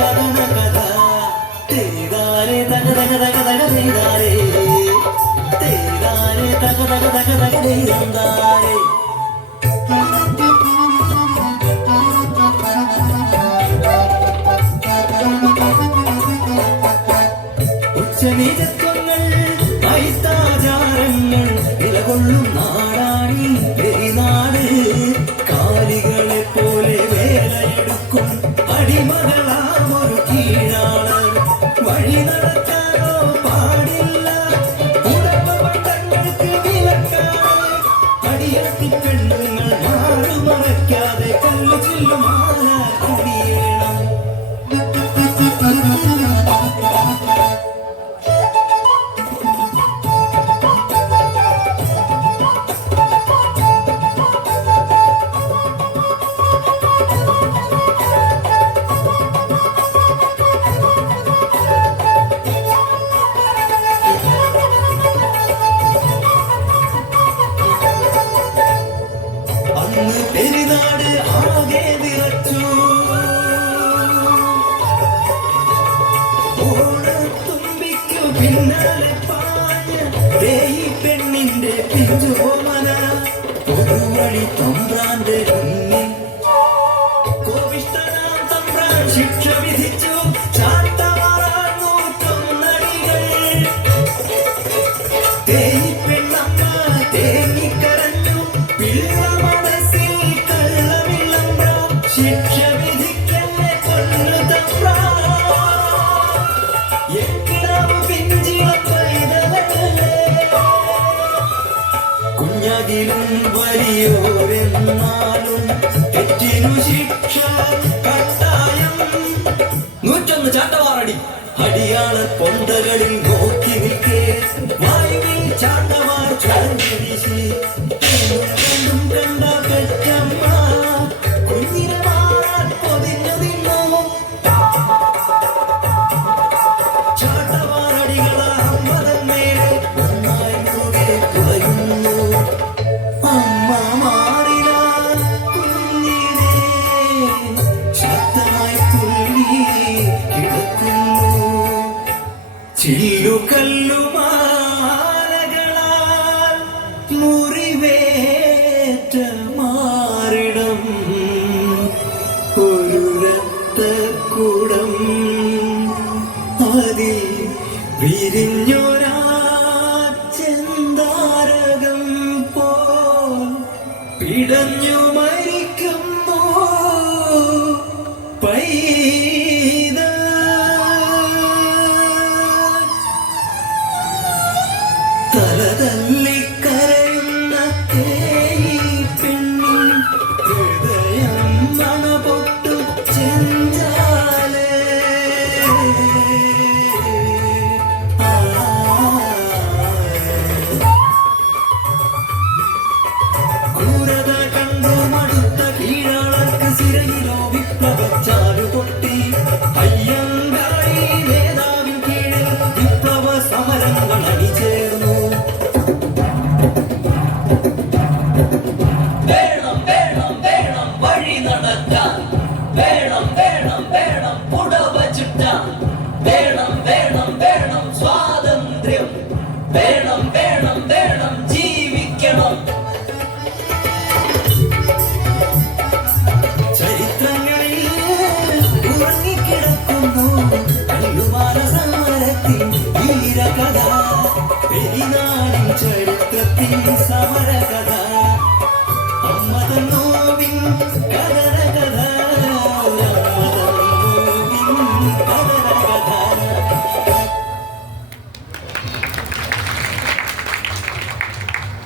കഥന കഥ തേതാരെ തക തക തക തക തേതാരെ തേതാരെ തക തക തക തക തേതാരെ ഉച്ചനീചത്വങ്ങൾ ഐത്താചാരങ്ങൾ നിലകൊള്ളും നാടാണി പെരിനാട് കാലികളെ പോലെ വേലയെടുക്കും അടിമകളാമൊരു കീഴാണ് വഴി നടക്കാനോ പാടില്ല ഉടമപണ്ടങ്ങൾക്ക് വിലക്കാതെ അടിയത്തി പെണ്ണുങ്ങൾ മാറുമറയ്ക്കാതെ കല്ലു ചെല്ലുമാല അടിയേണം പെരിനാട് ആകെ വിറച്ചു ഓണത്തുമ്പിക്കു പിന്നാലെ പാഞ്ഞ ഈ പെണ്ണിന്റെ പിഞ്ചുമന പൊതുവഴി തമ്പ്രാന്റെ മുന്നിൽ കോപിഷ്ഠനാം തമ്പ്രാൻ ശിക്ഷ വിധിച്ചു ചാട്ടവാറാൻ നൂറ്റൊന്നടികൾ തേയി പെണ്ണമ്മ തേങ്ങിക്കരഞ്ഞു പിള്ള ശിക്ഷ വിധിക്കന്നെ കൊല്ലുതമ്പ്ര എക്കിടാവ് പിഞ്ചിളം പൈതലേ കുഞ്ഞാകിലും വലിയോരെന്നാലും തെറ്റിനു ശിക്ഷ കട്ടായം 101 ചാട്ടവാറടി അടിയാളർ പൊന്തകളിൽ നോക്കി നിൽക്കേ വായുവിൽ ചാട്ടവാർ ചാടി വീശി കണ്ട പെറ്റമ്മ കുഞ്ഞിനെ മാറാൻ പൊതിഞ്ഞു നിന്നു ചാട്ടവാറടികളാ അമ്മതന്മേലെ ഒന്നായി മുറുകെ പുറയുന്നു അമ്മ മാറില കുഞ്ഞിനെ ശക്തമായി തുള്ളി കിടക്കുന്നു ചില്ലുകല്ലുമാലകളാൽ മുറിവേറ്റ മാറിടം ഒരു രക്തക്കുടം അതിൽ വിരിഞ്ഞൊരാ ചെന്താരകം പോൽ പിടഞ്ഞു മരിക്കുന്നു പൈതൽ തലതല്ലിക്കരയുന്ന തേയി പെണ്ണിൻ ഹൃദയം മണപൊട്ടു ചെഞ്ചാലേ ക്രൂരത കണ്ടു മടുത്ത കീഴാളർക്ക് സിരയിലോ വിപ്ലവച്ചാലു പൊട്ടി അയ്യങ്കാളി നേതാവിൻ കീഴിൽ വിപ്ലവ സമരങ്ങൾ അണിചേർന്നു വേണം വേണം വേണം വഴി നടക്കാൻ വേണം വേണം വേണം പുടവ ചുറ്റാൻ വേണം വേണം വേണം സ്വാതന്ത്ര്യം വേണം വേണം വേണം ജീവിക്കണം ചരിത്രങ്ങളിൽ ഉറങ്ങിക്കിടക്കുന്നു കല്ലുമാല സമരത്തിൻ വീരകഥ പെരിനാടിൻ ചരിത്രത്തിൻ